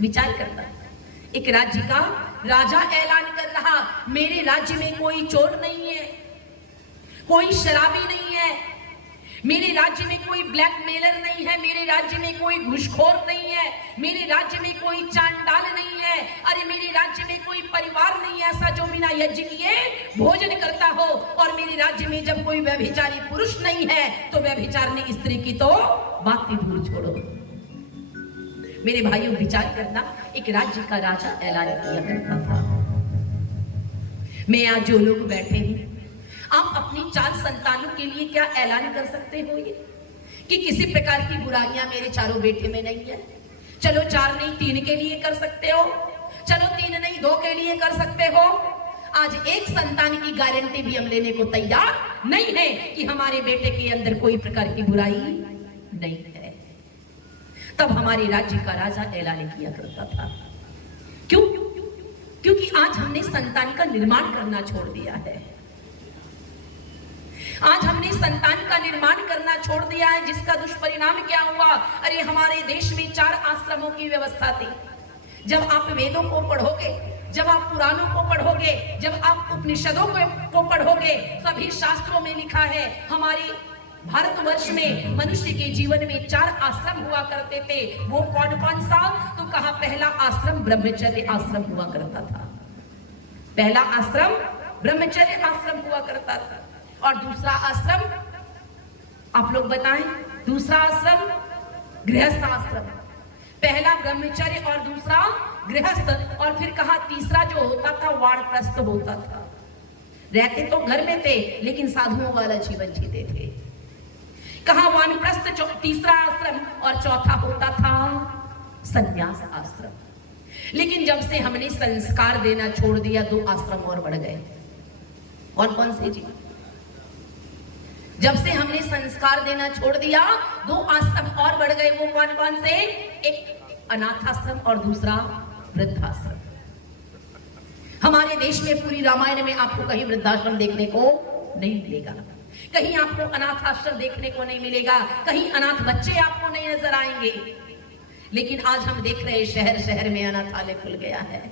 विचार करना, एक राज्य का राजा ऐलान कर रहा, मेरे राज्य में कोई चोर नहीं है, कोई शराबी नहीं है, मेरे राज्य में कोई ब्लैकमेलर नहीं है, मेरे राज्य में कोई घूसखोर नहीं है, मेरे राज्य में कोई चांडाल नहीं है, अरे मेरे राज्य में कोई परिवार नहीं ऐसा जो बिना यज्ञ किए भोजन करता हो, और मेरे राज्य में जब कोई व्यभिचारी पुरुष नहीं है तो व्यभिचारिणी स्त्री की तो बात ही दूर छोड़ो। मेरे भाइयों, विचार करना, एक राज्य का राजा ऐलान किया करता था। मैं आज जो लोग बैठे हैं, आप अपनी 4 संतानों के लिए क्या ऐलान कर सकते हो ये कि किसी प्रकार की बुराइयां मेरे चारों बेटे में नहीं है? चलो 4 नहीं 3 के लिए कर सकते हो, चलो 3 नहीं 2 के लिए कर सकते हो। आज एक संतान की गारंटी भी हम लेने को तैयार नहीं है कि हमारे बेटे के अंदर कोई प्रकार की बुराई नहीं है। तब हमारे राज्य का राजा ऐलान किया करता था। क्यों? क्योंकि आज हमने संतान का निर्माण करना छोड़ दिया है। आज हमने संतान का निर्माण करना छोड़ दिया है, जिसका दुष्परिणाम क्या हुआ? अरे हमारे देश में 4 आश्रमों की व्यवस्था थी। जब आप वेदों को पढ़ोगे, जब आप पुराणों को पढ़ोगे, जब आप उपनिषदों को पढ़ोगे, सभी शास्त्रों में लिखा है हमारी भारतवर्ष में मनुष्य के जीवन में 4 आश्रम हुआ करते थे। वो कौन कौन सा? तो कहा पहला आश्रम ब्रह्मचर्य आश्रम हुआ करता था। पहला आश्रम ब्रह्मचर्य आश्रम हुआ करता था, और दूसरा आश्रम आप लोग बताएं, दूसरा आश्रम गृहस्थ आश्रम। पहला ब्रह्मचर्य और दूसरा गृहस्थ, और फिर कहा तीसरा जो होता था वानप्रस्थ होता था। रहते तो घर में थे लेकिन साधुओं वाला जीवन जीते थे। कहा वानप्रस्थ तीसरा आश्रम, और चौथा होता था संन्यास आश्रम। लेकिन जब से हमने संस्कार देना छोड़ दिया, 2 आश्रम और बढ़ गए। और कौन से जी? जब से हमने संस्कार देना छोड़ दिया, 2 आश्रम और बढ़ गए। वो कौन कौन से? एक अनाथ आश्रम और दूसरा वृद्धाश्रम। हमारे देश में पूरी रामायण में आपको कहीं वृद्धाश्रम देखने को नहीं मिलेगा, कहीं आपको अनाथ आश्रम देखने को नहीं मिलेगा, कहीं अनाथ बच्चे आपको नहीं नजर आएंगे। लेकिन आज हम देख रहे हैं शहर शहर में अनाथालय खुल गया है।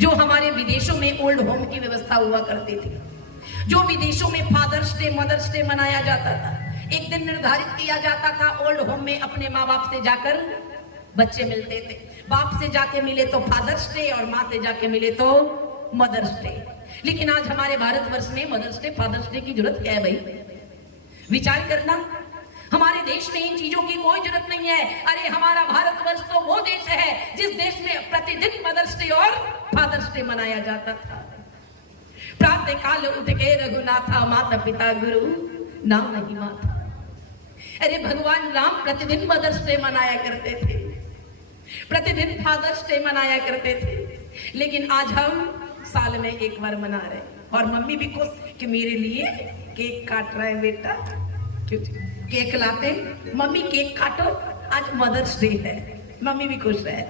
जो हमारे विदेशों में ओल्ड होम की व्यवस्था हुआ करती थी, जो विदेशों में फादर्स डे मदर्स डे मनाया जाता था, एक दिन निर्धारित किया जाता था ओल्ड होम में अपने माँ बाप से जाकर बच्चे मिलते थे। बाप से जाके मिले तो फादर्स डे, और माँ से जाके मिले तो मदर्स डे। लेकिन आज हमारे भारतवर्ष में मदर्स डे फादर्स डे की जरूरत क्या है भाई? विचार करना, हमारे देश में इन चीजों की कोई जरूरत नहीं है। अरे हमारा भारतवर्ष तो वो देश है जिस देश में प्रतिदिन मदर्स डे और फादर्स डे मनाया जाता था। प्रातः काल उठ के रघुनाथा, माता पिता गुरु नाम नहीं माता। अरे भगवान राम प्रतिदिन मदर्स डे मनाया करते थे, प्रतिदिन फादर्स डे मनाया करते थे। लेकिन आज हम साल में 1 बार मना रहे हैं, और मम्मी भी खुश कि मेरे लिए केक काट रहा है बेटा। क्यों केक लाते? मम्मी केक काटो, आज मदर्स डे है, मम्मी भी खुश है।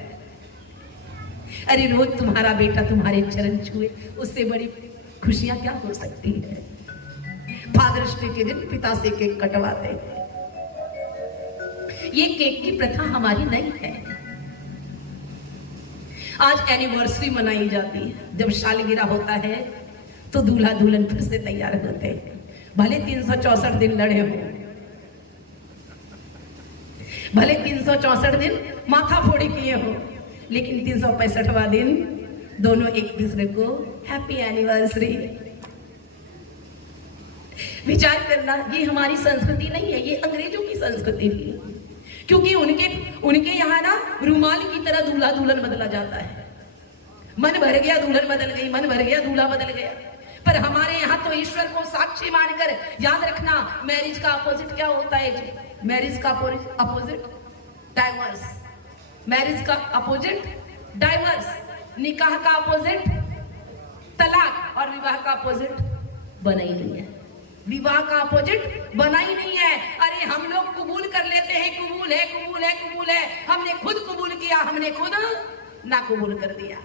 अरे रोज तुम्हारा बेटा तुम्हारे चरण छुए, उससे बड़ी खुशियां क्या हो सकती है? फादर्स डे के दिन पिता से केक कटवाते हैं। ये केक की प्रथा हमारी नहीं है। आज एनिवर्सरी मनाई जाती है, जब सालगिरह होता है तो दूल्हा दुल्हन फिर से तैयार होते हैं। भले 364 दिन लड़े हो, भले 364 दिन माथा फोड़ी किए हो, लेकिन 365वां दिन दोनों एक दूसरे को हैप्पी एनिवर्सरी। विचार करना, ये हमारी संस्कृति नहीं है, ये अंग्रेजों की संस्कृति थी। क्योंकि उनके यहाँ ना रुमाल की तरह दूल्हा दुल्हन बदला जाता है। मन भर गया दुल्हन बदल गई, मन भर गया दूल्हा बदल गया। पर हमारे यहाँ तो ईश्वर को साक्षी मानकर, याद रखना मैरिज का अपोजिट क्या होता है जी? मैरिज का अपोजिट डाइवर्स, मैरिज का अपोजिट डाइवर्स, निकाह का अपोजिट तलाक, और विवाह का अपोजिट बना ही नहीं है। विवाह का अपोजिट बना ही नहीं है। अरे हम लोग कबूल कर लेते हैं, कबूल है कबूल है कबूल है, हमने खुद कबूल किया, हमने खुद ना कबूल कर दिया।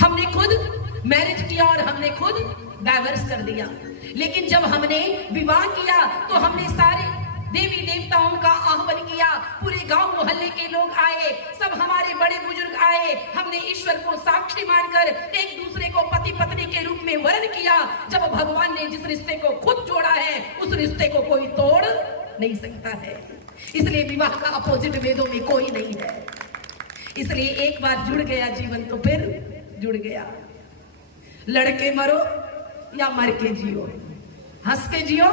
हमने खुद मैरिज किया और हमने खुद डाइवर्स कर दिया। लेकिन जब हमने विवाह किया तो हमने सारे देवी देवताओं का आह्वान किया, पूरे गांव मोहल्ले के लोग आए, सब हमारे बड़े बुजुर्ग आए, हमने ईश्वर को साक्षी मानकर एक दूसरे को पति पत्नी के रूप में वर्ण किया। जब भगवान ने जिस रिश्ते को खुद जोड़ा है, उस रिश्ते को कोई तोड़ नहीं सकता है। इसलिए विवाह का अपोजिट वेदों में कोई नहीं है। इसलिए एक बार जुड़ गया जीवन तो फिर जुड़ गया। लड़के मरो या मर के जियो, हंस के जियो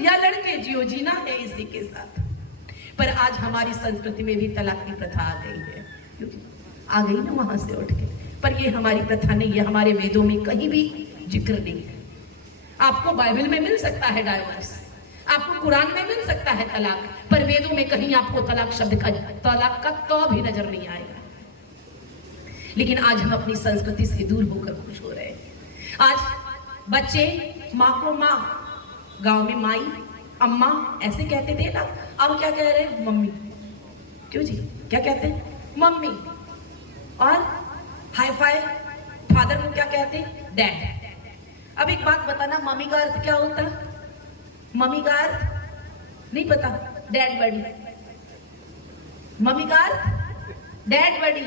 या लड़के जियो, जीना है इसी के साथ। पर आज हमारी संस्कृति में भी तलाक की प्रथा आ गई है, क्योंकि आ गई ना वहां से उठ के। पर ये हमारी प्रथा नहीं है, हमारे वेदों में कहीं भी जिक्र नहीं है। आपको बाइबल में मिल सकता है डाइवोर्स, आपको कुरान में मिल सकता है तलाक, पर वेदों में कहीं आपको तलाक शब्द का, तलाक का तो भी नजर नहीं आएगा। लेकिन आज हम अपनी संस्कृति से दूर होकर खुश हो रहे हैं। आज बच्चे माँ को माँ, गांव में माई अम्मा ऐसे कहते थे ना, अब क्या कह रहे हैं? मम्मी। क्यों जी, क्या कहते हैं? मम्मी। और हाई फाई फादर को क्या कहते हैं? डैड। अब एक बात बताना, मम्मी का अर्थ क्या होता है? मम्मी का अर्थ नहीं पता? डैड बड़ी। मम्मी का अर्थ डैड बड़ी।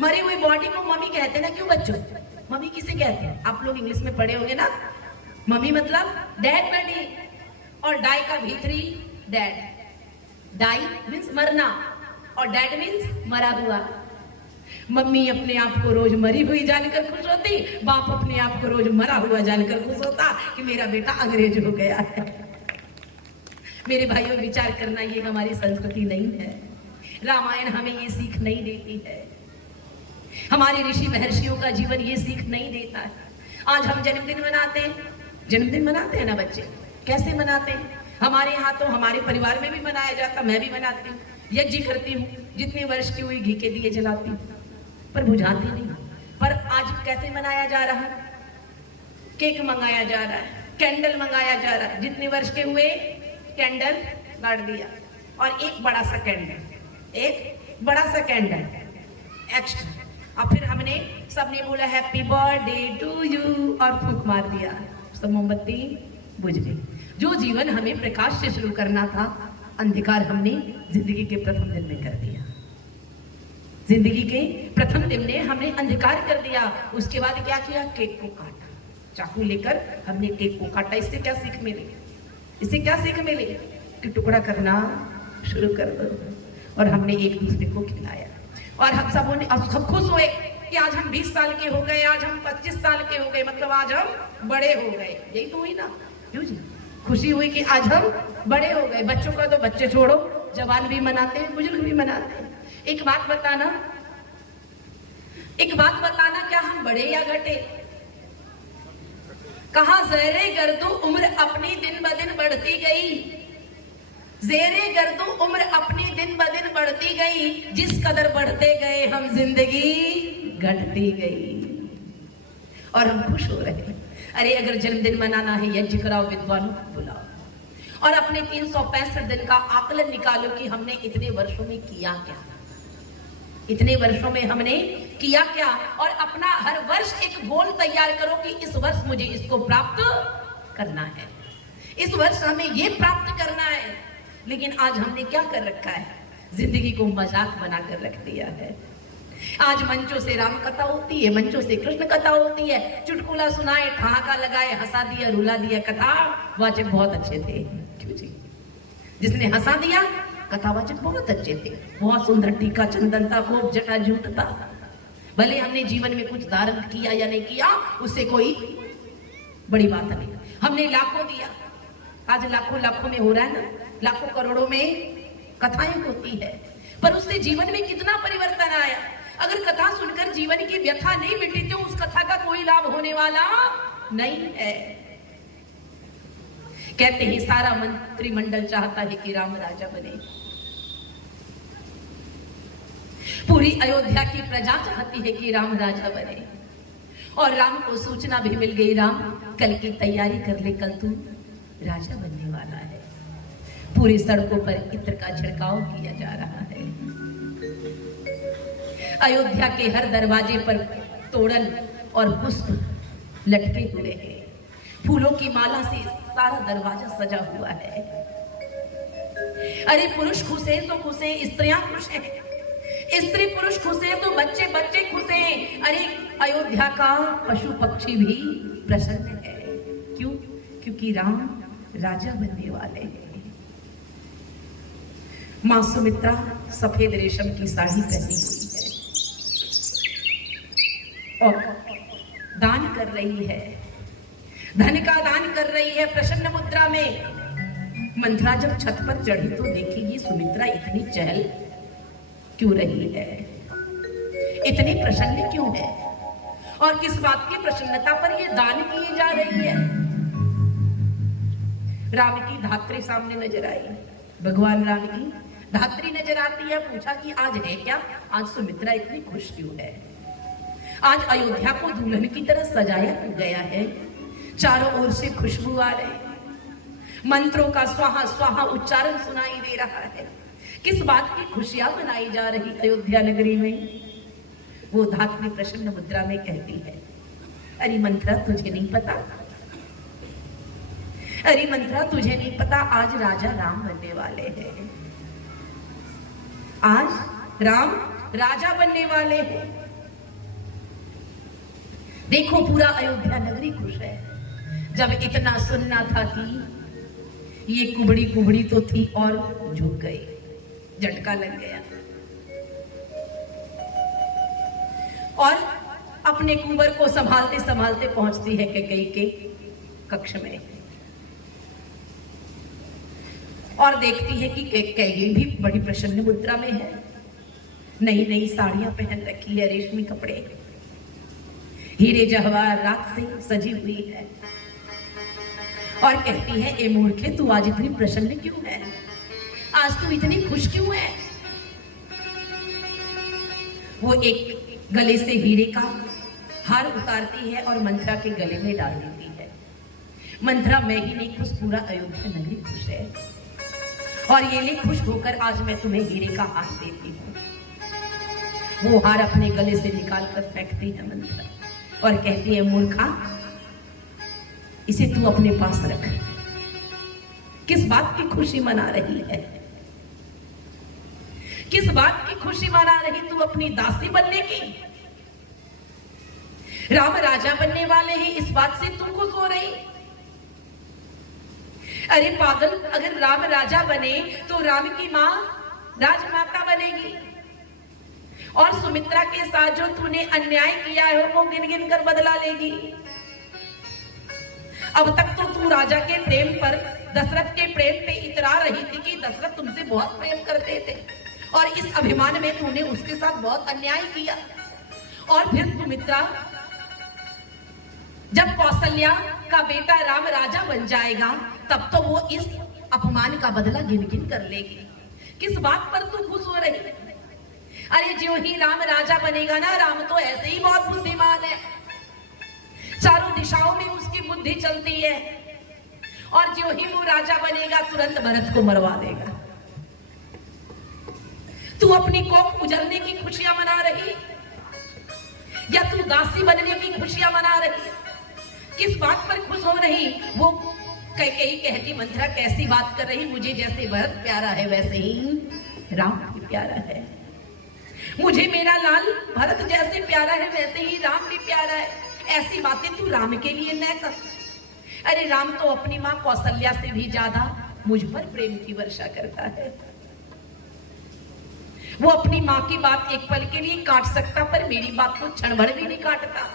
मरी हुई बॉडी को मम्मी कहते ना, क्यों बच्चों? मम्मी किसे कहते हैं? आप लोग इंग्लिश में पढ़े होंगे ना। मम्मी मतलब डैड बड़ी, और डाई का भीतरी डैड। डाई मीन्स मरना और डैड मीन्स मरा हुआ। मम्मी अपने आप को रोज मरी हुई जानकर खुश होती, बाप अपने आप को रोज मरा हुआ जानकर खुश होता कि मेरा बेटा अंग्रेज हो गया है। मेरे भाइयों, विचार करना, ये हमारी संस्कृति नहीं है। रामायण हमें ये सीख नहीं देती है, हमारे ऋषि महर्षियों का जीवन ये सीख नहीं देता है। आज हम जन्मदिन मनाते हैं, जन्मदिन मनाते हैं ना बच्चे, कैसे मनाते हैं? हमारे यहाँ तो हमारे परिवार में भी मनाया जाता, मैं भी मनाती हूँ, यज्ञ करती हूँ, जितने वर्ष की हुई घी के दिए जलाती हूँ, पर बुझाती नहीं। पर आज कैसे मनाया जा रहा है? केक मंगाया जा रहा है, कैंडल मंगाया जा रहा है, जितने वर्ष के हुए कैंडल बांट दिया, और एक बड़ा सा कैंडल, एक बड़ा सा कैंडल एक्स्ट्रा, और फिर हमने सबने बोला हैप्पी बर्थडे टू यू और फूंक मार दिया, सब मोमबत्ती बुझ गई। जो जीवन हमें प्रकाश से शुरू करना था, अंधकार हमने जिंदगी के प्रथम दिन में कर दिया। जिंदगी के प्रथम दिन ने हमने अंधकार कर दिया। उसके बाद क्या किया? केक को काटा, चाकू लेकर हमने केक को काटा। इससे क्या सीख मिली? इससे क्या सीख मिली? कि टुकड़ा करना शुरू कर दो, और हमने एक दूसरे को खिलाया, और हम सब खुश हुए कि आज हम 20 साल के हो गए, आज हम 25 साल के हो गए, मतलब आज हम बड़े हो गए। यही तो हुई ना, क्यों जी? खुशी हुई कि आज हम बड़े हो गए। बच्चों का तो बच्चे छोड़ो, जवान भी मनाते हैं, बुजुर्ग भी मनाते हैं। एक बात बताना, क्या हम बढ़े या घटे? कहा ज़ेरे गर्दो उम्र अपनी दिन ब दिन बढ़ती गई, ज़ेरे गर्दो उम्र अपनी दिन ब दिन बढ़ती गई, जिस कदर बढ़ते गए हम जिंदगी घटती गई, और हम खुश हो रहे हैं। अरे अगर जन्मदिन मनाना है, यज्ञ कराओ, विद्वानों को बुलाओ, और अपने 365 दिन का आकलन निकालो कि हमने इतने वर्षों में किया क्या, इतने वर्षों में हमने किया क्या, और अपना हर वर्ष एक गोल तैयार करो कि इस वर्ष मुझे इसको प्राप्त करना है, इस वर्ष हमें ये प्राप्त करना है। लेकिन आज हमने क्या कर रखा है? जिंदगी को मजाक बनाकर रख दिया है। आज मंचों से राम कथा होती है, मंचों से कृष्ण कथा होती है, चुटकुला सुनाए, ठहाका लगाए, हंसा दिया, रुला दिया। कथा वाचक बहुत अच्छे थे, क्यों जी? जिसने हंसा दिया, कथावाचक बहुत अच्छे थे, बहुत सुंदर टीका चंदन था, खूब जटा जूट था। भले हमने जीवन में कुछ धारण किया या नहीं किया, उससे कोई बड़ी बात नहीं। हमने लाखों दिया, आज लाखों में हो रहा है ना, लाखों करोड़ों में कथाएं होती है, पर उससे जीवन में कितना परिवर्तन आया? अगर कथा सुनकर जीवन की व्यथा नहीं मिटी तो उस कथा का कोई लाभ होने वाला नहीं है। कहते हैं सारा मंत्रिमंडल चाहता है कि राम राजा बने, पूरी अयोध्या की प्रजा चाहती है कि राम राजा बने, और राम को सूचना भी मिल गई, राम कल की तैयारी कर ले, कल तू राजा बनने वाला है। पूरी सड़कों पर इत्र का छिड़काव किया जा रहा है। अयोध्या के हर दरवाजे पर तोरण और पुष्प लटके हुए हैं, फूलों की माला से सारा दरवाजा सजा हुआ है। अरे पुरुष खुश है तो खुश है, स्त्रियां खुश है, स्त्री पुरुष खुश है तो बच्चे बच्चे खुश हैं। अरे अयोध्या का पशु पक्षी भी प्रसन्न है। क्यों? क्योंकि राम राजा बनने वाले हैं। मां सुमित्रा सफेद रेशम की साड़ी पहनी हुई है और दान कर रही है, धन का दान कर रही है प्रसन्न मुद्रा में। मंथरा जब छत पर चढ़ी तो देखेगी सुमित्रा इतनी चहल क्यों रही है, इतनी प्रसन्न क्यों है, और किस बात की प्रसन्नता पर ये दान किए जा रही है। राम की धात्री सामने नजर आई, भगवान राम की धात्री नजर आती है। पूछा कि आज है क्या, आज सुमित्रा इतनी खुश क्यों है, आज अयोध्या को दुल्हन की तरह सजाया गया है, चारों ओर से खुशबू आ रही, मंत्रों का स्वाहा स्वाहा उच्चारण सुनाई दे रहा है। किस बात की खुशियां मनाई जा रही अयोध्या नगरी में। वो धात्री प्रसन्न मुद्रा में कहती है, अरे मंत्रा तुझे नहीं पता, अरे मंत्रा तुझे नहीं पता, आज राजा राम बनने वाले हैं, आज राम राजा बनने वाले हैं। देखो पूरा अयोध्या नगरी खुश है। जब इतना सुनना था कि ये कुबड़ी कुबड़ी तो थी और झुक गई, झटका लग गया और अपने कुंवर को संभालते संभालते पहुंचती है कैकेयी के कक्ष में और देखती है कि कैकेयी भी बड़ी प्रसन्न मुद्रा में है, नई नई साड़ियां पहन रखी है, रेशमी कपड़े, हीरे जवाहरात रात से सजी हुई है और कहती है, ए मूर्खे तू आज इतनी प्रसन्न क्यों है, आज तू इतनी खुश क्यों है। वो एक गले से हीरे का हार उतारती है और मंथरा के गले में डाल देती है। मंथरा मैं ही नहीं खुश, पूरा अयोध्या नगरी खुश है और ये ले खुश होकर आज मैं तुम्हें हीरे का हार देती हूँ। वो हार अपने गले से निकाल कर फेंकती है मंथरा और कहती है, मूर्खा इसे तू अपने पास रख। किस बात की खुशी मना रही है, किस बात की खुशी मना रही तू अपनी दासी बनने की। राम राजा बनने वाले हैं, इस बात से तू खुश हो रही। अरे पागल, अगर राम राजा बने तो राम की मां राजमाता बनेगी और सुमित्रा के साथ जो तूने अन्याय किया है वो गिन गिन कर बदला लेगी। अब तक तो तू राजा के प्रेम पर, दशरथ के प्रेम पे इतरा रही थी कि दशरथ तुमसे बहुत प्रेम करते थे और इस अभिमान में तूने उसके साथ बहुत अन्याय किया। और फिर सुमित्रा, जब कौशल्या का बेटा राम राजा बन जाएगा तब तो वो इस अपमान का बदला गिन गिन कर लेगी। किस बात पर तू खुश हो रही। अरे जो ही राम राजा बनेगा ना, राम तो ऐसे ही बहुत बुद्धिमान है, चारों दिशाओं में उसकी बुद्धि चलती है और जो ही वो राजा बनेगा तुरंत भरत को मरवा देगा। तू अपनी कोख उजलने की खुशियां मना रही या तू दासी बनने की खुशियां मना रही, किस बात पर खुश हो रही। वो कैकेयी कहती, मंथरा कैसी बात कर रही, मुझे जैसे भरत प्यारा है वैसे ही राम भी प्यारा है, मुझे मेरा लाल भरत जैसे प्यारा है वैसे ही राम भी प्यारा है। ऐसी बातें तू राम के लिए न कर। अरे राम तो अपनी मां कौशल्या से भी ज्यादा मुझ पर प्रेम की वर्षा करता है। वो अपनी मां की बात एक पल के लिए काट सकता पर मेरी बात को क्षण भर भी नहीं काटता।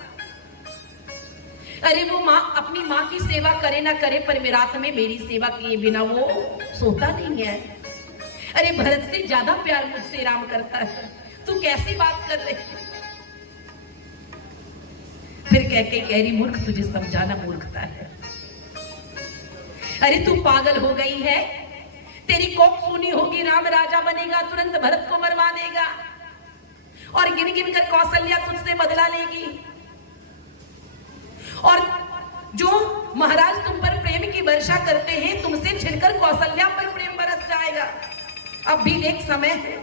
अरे वो मां अपनी मां की सेवा करे ना करे पर रात में मेरी सेवा किए बिना वो सोता नहीं है। अरे भरत से ज्यादा प्यार मुझसे राम करता है, तू कैसी बात कर रही। फिर कह रही, मूर्ख तुझे समझाना मूर्खता है। अरे तू पागल हो गई है, तेरी कोख सुनी होगी, राम राजा बनेगा तुरंत भरत को मरवा देगा और गिन गिन कर कौशल्या तुझसे बदला लेगी और जो महाराज तुम पर प्रेम की वर्षा करते हैं तुमसे छिड़कर कौशल्या पर प्रेम बरस जाएगा। अब भी एक समय है,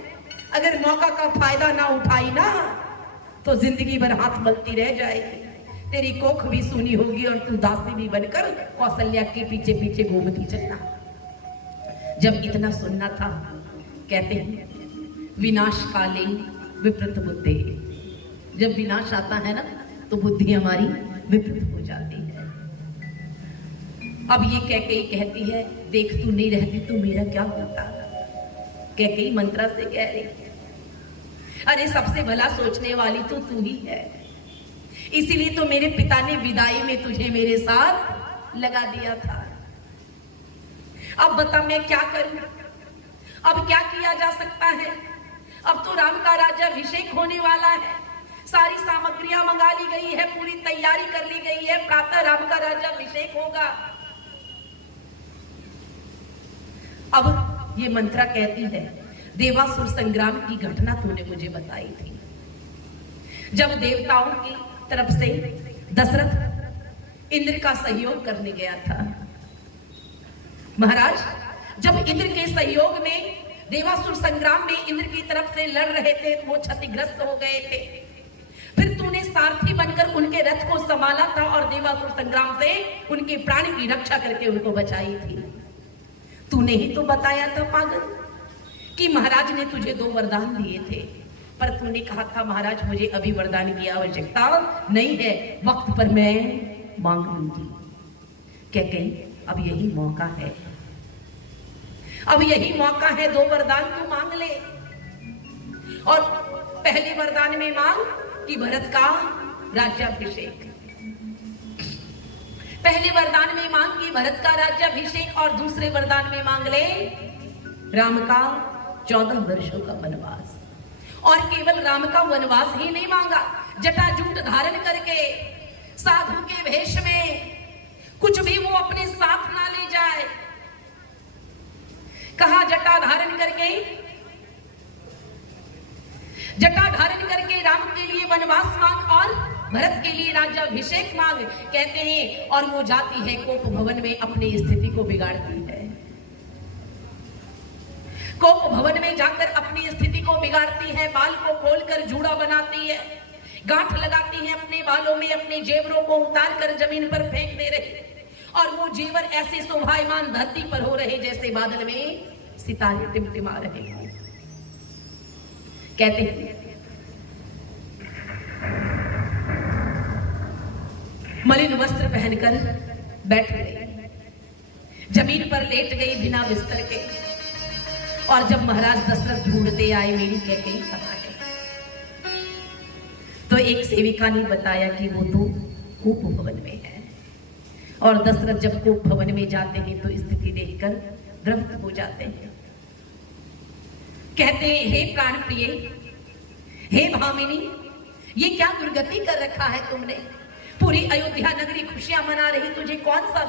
अगर मौका का फायदा ना उठाई ना तो जिंदगी भर हाथ मलती रह जाएगी। तेरी कोख भी सुनी होगी और तू दासी भी बनकर कौशल्या के पीछे पीछे घूमती चलना। जब इतना सुनना था, कहते हैं विनाश काले विपरीत बुद्धि, जब विनाश आता है ना तो बुद्धि हमारी विपरीत हो जाती है। अब ये कैकेयी कहती है, देख तू नहीं रहती तो मेरा क्या होता। कैकेयी मंत्रा से कह रही है, अरे सबसे भला सोचने वाली तो तू ही है, इसीलिए तो मेरे पिता ने विदाई में तुझे मेरे साथ लगा दिया था। अब बता मैं क्या करूं, अब क्या किया जा सकता है। अब तो राम का राज्याभिषेक होने वाला है, सारी सामग्रियां मंगा ली गई है, पूरी तैयारी कर ली गई है, प्रातः राम का राज्याभिषेक होगा। अब ये मंत्रा कहती है, देवासुर संग्राम की घटना तूने मुझे बताई थी, जब देवताओं की तरफ से दशरथ इंद्र का सहयोग करने गया था। महाराज, जब इंद्र के सहयोग में देवासुर संग्राम में इंद्र की तरफ से लड़ रहे थे, वो क्षतिग्रस्त हो गए थे, फिर तूने सारथी बनकर उनके रथ को संभाला था और देवासुर संग्राम से उनके प्राण की रक्षा करके उनको बचाई थी। तूने ही तो बताया था पागल कि महाराज ने तुझे 2 वरदान दिए थे, पर तूने कहा था महाराज मुझे अभी वरदान की आवश्यकता नहीं है, वक्त पर मैं मांग लूंगी। कैकेयी अब यही मौका है, अब यही मौका है, 2 वरदान तू मांग ले। और पहले वरदान में मांग कि भरत का राज्याभिषेक, पहले वरदान में मांग कि भरत का राज्याभिषेक, और दूसरे वरदान में मांग ले राम का 14 वर्षों का वनवास। और केवल राम का वनवास ही नहीं मांगा, जटाजूट धारण करके साधु के वेश में कुछ भी वो अपने साथ ना ले जाए। कहा जटा धारण करके राम के लिए वनवास मांग और भरत के लिए राज्याभिषेक मांग। कहते हैं और वो जाती है कोप भवन में, अपनी स्थिति को बिगाड़ती है, कोप भवन में जाकर अपनी स्थिति को बिगाड़ती है, बाल को खोलकर जूड़ा बनाती है, गांठ लगाती है अपने बालों में, अपने जेवरों को उतार कर जमीन पर फेंक दे रही, और वो जेवर ऐसे शोभायमान धरती पर हो रहे जैसे बादल में सितारे टिमटिमा रहे हैं। कहते हैं मलिन वस्त्र पहनकर बैठ गई, जमीन पर लेट गई बिना बिस्तर के। और जब महाराज दशरथ ढूंढते आए मेरी कैकेयी कहाँ है, तो एक सेविका ने बताया कि वो तो कोप भवन में है। और दशरथ जब कोप भवन में जाते हैं तो स्थिति देखकर द्रवित हो जाते हैं। कहते हैं हे प्राण प्रिय, हे भामिनी, ये क्या दुर्गति कर रखा है तुमने। पूरी अयोध्या नगरी खुशियां मना रही, तुझे कौन सा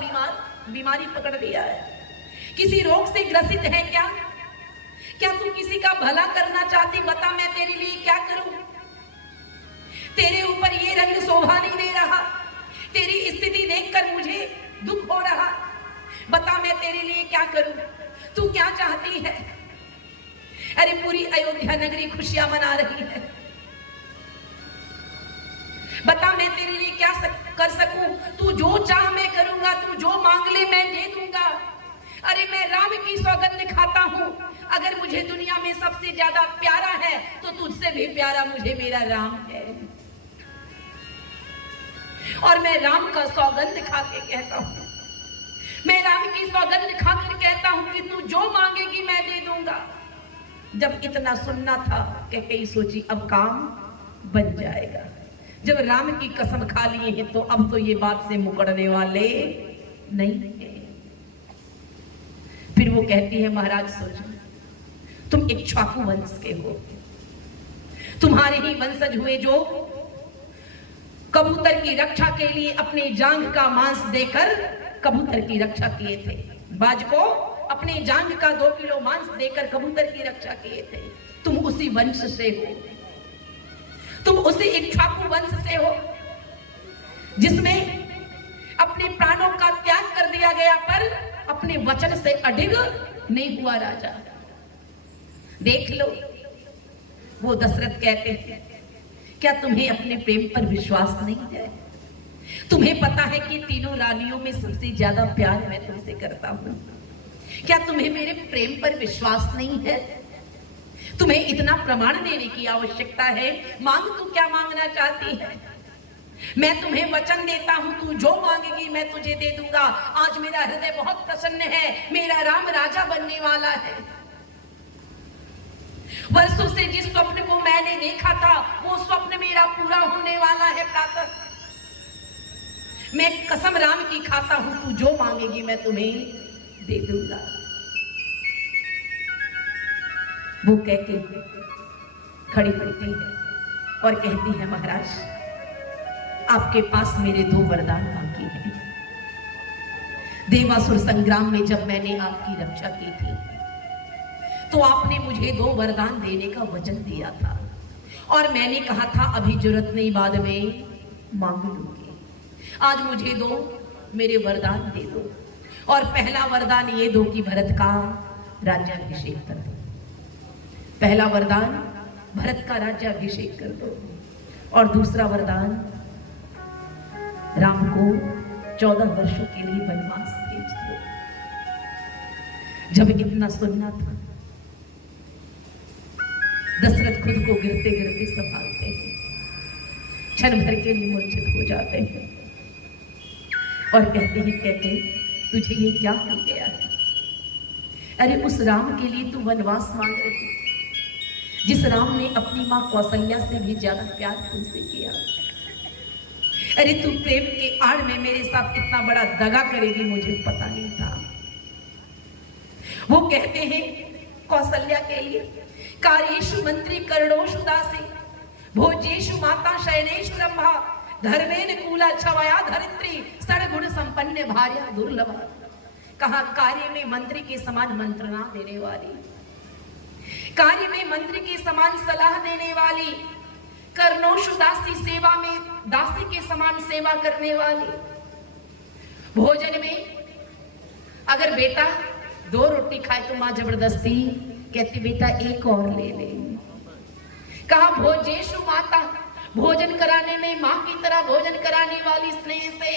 बीमारी पकड़ लिया है, किसी रोग से ग्रसित है क्या? क्या तू किसी का भला करना चाहती? बता मैं तेरे लिए क्या करूं। तेरे ऊपर ये रंग शोभा नहीं दे रहा, तेरी स्थिति देखकर मुझे दुख हो रहा, बता मैं तेरे लिए क्या करूं, तू क्या चाहती है? अरे पूरी अयोध्या नगरी खुशियां मना रही है, बता मैं तेरे लिए क्या कर सकूं। तू जो चाह मैं करूंगा, तू जो मांग ले मैं दे दूंगा। अरे मैं राम की सौगंध खाता हूं, अगर मुझे दुनिया में सबसे ज्यादा प्यारा है तो तुझसे भी प्यारा मुझे मेरा राम है। और मैं राम का सौगंध खा के कहता हूं, मैं राम की सौगंध खाकर कहता हूं कि तू जो मांगेगी मैं दे दूंगा। जब इतना सुनना था कैकेयी सोची अब काम बन जाएगा, जब राम की कसम खा लिए हैं तो अब तो ये बात से मुकरने वाले नहीं है। फिर वो कहती है महाराज सोचो, तुम इक्ष्वाकु वंश के हो, तुम्हारे ही वंशज हुए जो कबूतर की रक्षा के लिए अपने जांघ का मांस देकर कबूतर की रक्षा किए थे। बाज को अपने जांघ का 2 किलो मांस देकर कबूतर की रक्षा किए थे। तुम उसी वंश से हो, तुम उसी इक्ष्वाकु वंश से हो जिसमें अपने प्राणों का त्याग कर दिया गया पर अपने वचन से अडिग नहीं हुआ राजा। देख लो, वो दशरथ कहते हैं क्या तुम्हें अपने प्रेम पर विश्वास नहीं है? तुम्हें पता है कि तीनों रानियों में सबसे ज्यादा प्यार मैं तुमसे करता हूं, क्या तुम्हें मेरे प्रेम पर विश्वास नहीं है? तुम्हें इतना प्रमाण देने की आवश्यकता है? मांग, तू क्या मांगना चाहती है? मैं तुम्हें वचन देता हूं, तू जो मांगेगी मैं तुझे दे दूंगा। आज मेरा हृदय बहुत प्रसन्न है, मेरा राम राजा बनने वाला है। वर्षों से जिस स्वप्न को मैंने देखा था वो स्वप्न मेरा पूरा होने वाला है। प्रातः मैं कसम राम की खाता हूं, तू जो मांगेगी मैं तुम्हें दे दूंगा। वो कहती खड़ी होती है और कहती है, महाराज आपके पास मेरे 2 वरदान बाकी हैं। देवासुर संग्राम में जब मैंने आपकी रक्षा की थी तो आपने मुझे 2 वरदान देने का वचन दिया था और मैंने कहा था अभी जरूरत नहीं, बाद में मांग लूंगी। आज मुझे 2 मेरे वरदान दे दो। और पहला वरदान ये दो कि भरत का राज्याभिषेक कर दो। पहला वरदान भरत का राज्याभिषेक कर दो और दूसरा वरदान राम को 14 वर्षों के लिए वनवास भेज दो। जब इतना सुनना था, दशरथ खुद को गिरते गिरते संभालते हैं, क्षण भर के लिए मूर्छित हो जाते हैं और कहते हैं, कहते तुझे ये क्या हो गया है? अरे उस राम के लिए तू वनवास मांग रही, जिस राम ने अपनी मां कौशल्या से भी ज्यादा प्यार तुमसे किया। अरे तू प्रेम के आड़ में मेरे साथ इतना बड़ा दगा करेगी, मुझे पता नहीं था। वो कहते हैं कौशल्या के लिए, कार्येषु मंत्री कर्णोषु दासी, भोजेषु माता शयनेषु रंभा, धर्मेन कूला छवया धरित्री, सर्वगुण संपन्न भार्या दुर्लभा। कहा कार्य में मंत्री के समान मंत्रणा देने वाली, कार्य में मंत्री के समान सलाह देने वाली, कर्णोषु दासी सेवा में दासी के समान सेवा करने वाली। भोजन में अगर बेटा 2 रोटी खाए तो मां जबरदस्ती कहती बेटा 1 और ले ले। कहा भोजेषु माता, भोजन कराने में मां की तरह भोजन कराने वाली, स्नेह से।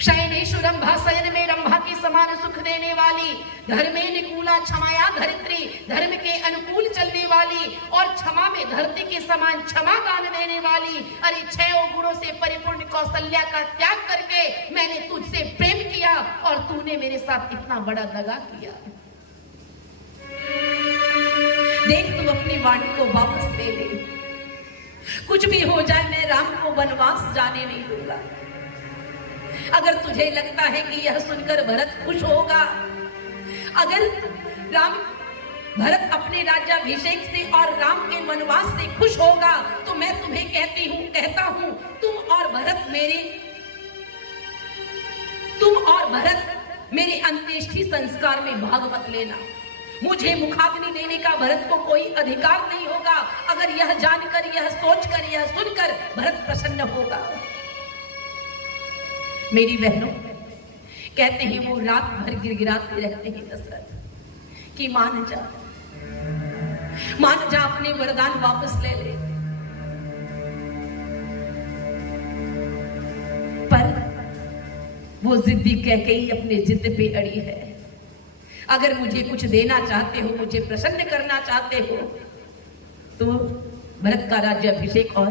शयनेषु रंभा, शयन में रंभा के समान सुख देने वाली। धर्मेन कूला क्षमाया धरित्री, धर्म के अनुकूल चलने वाली और क्षमा में धरती के समान क्षमा दान देने वाली। अरे 6 गुणों से परिपूर्ण कौशल्या का त्याग करके मैंने तुझसे प्रेम किया और तूने मेरे साथ इतना बड़ा दगा किया। देख तू अपनी वाणी को वापस ले ले, कुछ भी हो जाए मैं राम को वनवास जाने नहीं दूंगा। अगर तुझे लगता है कि यह सुनकर भरत खुश होगा, अगर भरत अपने राज्याभिषेक से और राम के वनवास से खुश होगा तो मैं तुम्हें कहता हूं तुम और भरत मेरे अंत्येष्टि संस्कार में भाग मत लेना। मुझे मुखाग्नि देने का भरत को कोई अधिकार नहीं होगा। अगर यह जानकर, यह सोचकर, यह सुनकर भरत प्रसन्न होगा। मेरी बहनों, कहते हैं वो रात भर गिड़गिड़ाते रहते हैं दशरथ कि मान जा, अपने वरदान वापस ले ले। पर वो जिद्दी कैकेयी अपने जिद पे अड़ी है। अगर मुझे कुछ देना चाहते हो, मुझे प्रसन्न करना चाहते हो तो भरत का राज्याभिषेक और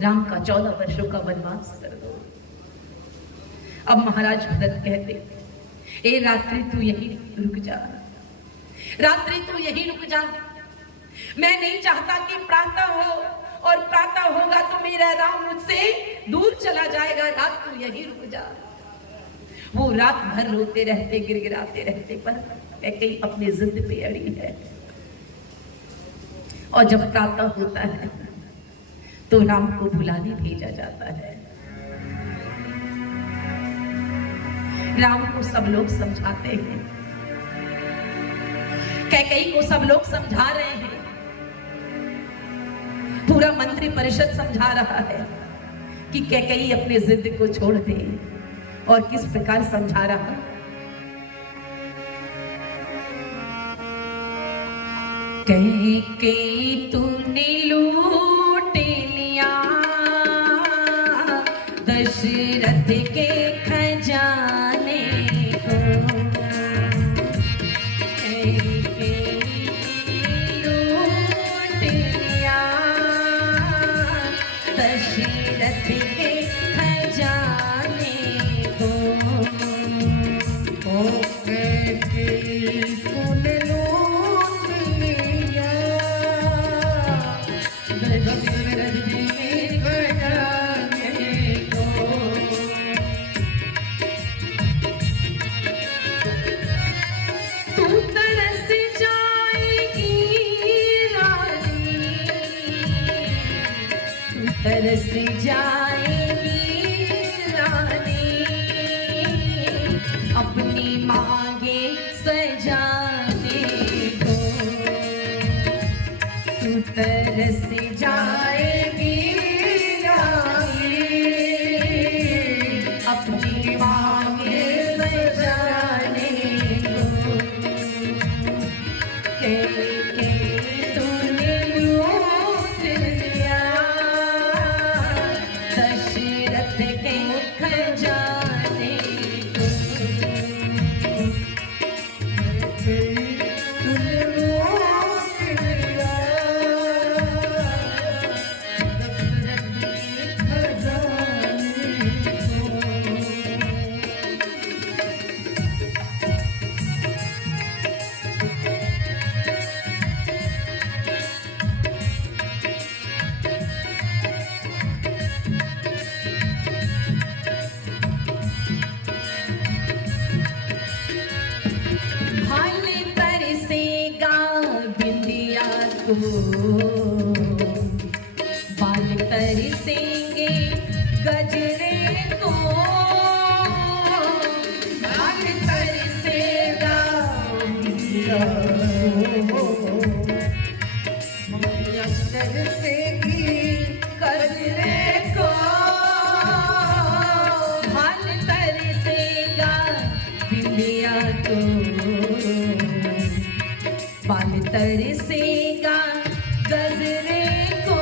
राम का 14 वर्षों का वनवास कर दो। अब महाराज भरत कहते, ए रात्रि तू यहीं रुक जा, रात्रि तू यहीं रुक जा। मैं नहीं चाहता कि प्रातः हो और प्रातः होगा तो मेरा राम मुझसे दूर चला जाएगा। रात तू यहीं रुक जा। वो रात भर रोते रहते, गिड़गिड़ाते रहते, पर कैकेयी अपने जिद पे अड़ी है। और जब प्रातः होता है तो राम को बुलाने भेजा जाता है। राम को सब लोग समझाते हैं, कैकेयी को सब लोग समझा रहे हैं, पूरा मंत्री परिषद समझा रहा है कि कैकेयी अपने जिद को छोड़ दे। और किस प्रकार समझा रहा, कैकेयी तूने लूट लिया दशरथ के खजाने को, तरस जाएगी रानी अपनी मांगे सजाने को। तू तरस जाएगी रानी अपनी मांगे सजाने को। तूने लूट लिया दशरथ के खजाने को। तूने लूट लिया दशरथ के खजाने बाल तरसेंगे गजरे को। बाल तरसेगा मैया तरसेगी गजरे को। बाल तरसेगा बिंदिया को। बाल तरसेगा गजरे को।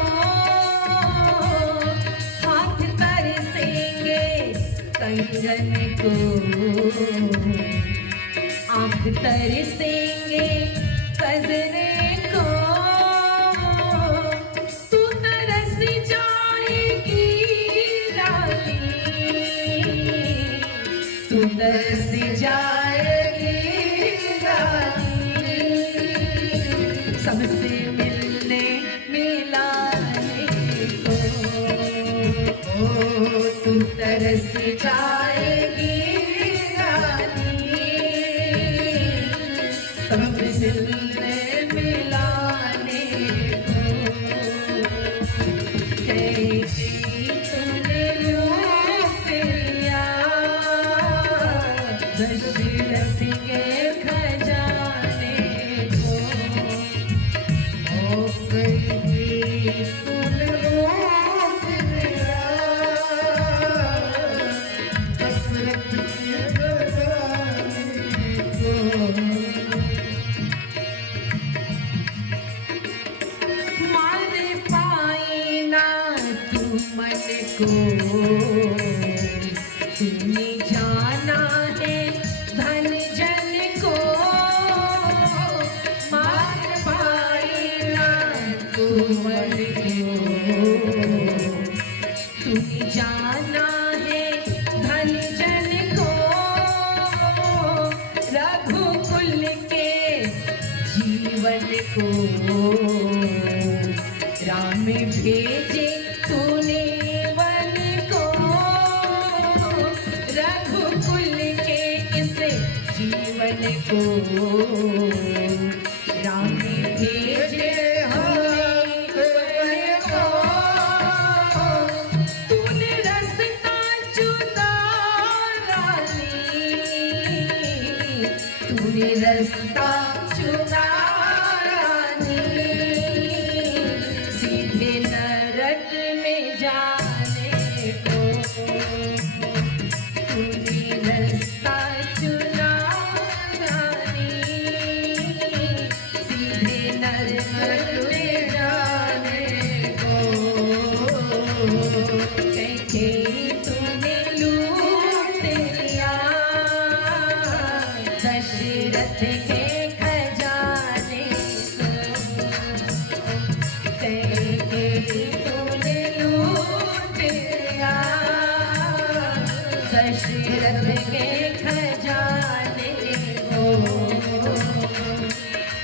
हाथ तरसेंगे कंगन को। आँख तरसेंगे गजरे को। तू तरस जाएगी रानी तू तरस जाएगी रानी सबसे मिलने मिलाने को। तू तरस जाएगी रानी सबसे मिलने मिलाने को। तूने लूट लिया दशरथ के खजाने को। तूने लूट लिया दशरथ के खजाने को। मार पाए ना तू मन को। तूने जाना है धन जन को। मार पाए ना तू मन को। तूने जाना है धन जन को। रघुकुल के जीवन को राम भेजे तूने वन को। रघुकुल के इस जीवन को राम भेजे वन को। तूने रास्ता चुना रानी तूने रास्ता चुना नरक में जाने को। तूने रास्ता चुना रानी सीधे नरक में जाने को। कहे तूने लूट लिया दशरथ के खजाने को। तूने लूट लिया दशरथ के खजाने को।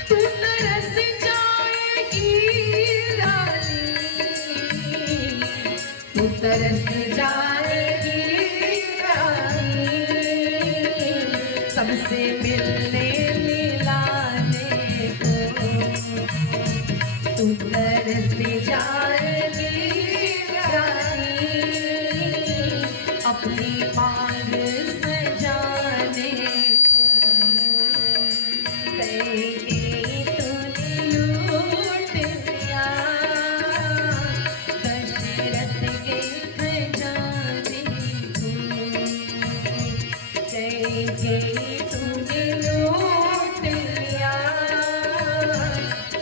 तू तरस जाएगी रानी तू तरस जाएगी रानी सबसे मिलने मिलाने को। तू तरस जाएगी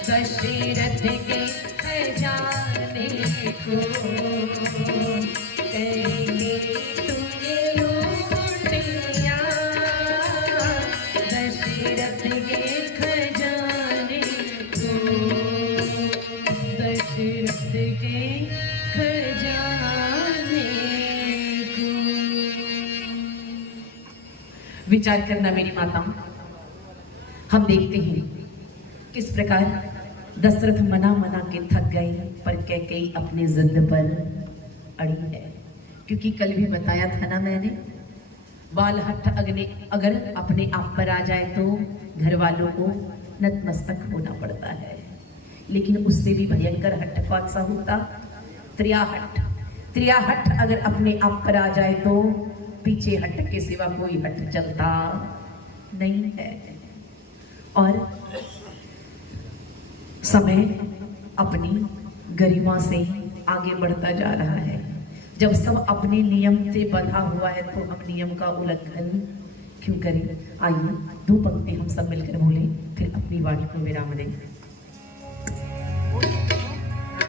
दशरथ के खजाने को करेंगे तुझे लूट लिया, दशरथ के खजाने को, दशरथ के खजाने को। विचार करना मेरी माता, हम देखते हैं किस प्रकार दशरथ मना मना के थक गए, पर कैकेयी अपने जिद पर अड़ी है। क्योंकि कल भी बताया था ना मैंने, बालहट्ठ अगर अपने आप पर आ जाए तो घर वालों को नतमस्तक होना पड़ता है। लेकिन उससे भी भयंकर हट्ट कौन सा होता? त्रियाहट्ट। त्रियाहट्ट अगर अपने आप पर आ जाए तो पीछे हट्ट के सिवा कोई हट्ट चलता नहीं है। और समय अपनी गरिमा से आगे बढ़ता जा रहा है। जब सब अपने नियम से बंधा हुआ है तो हम नियम का उल्लंघन क्यों करें? आइए दो पंक्ति हम सब मिलकर बोले, फिर अपनी वाणी को विराम दें।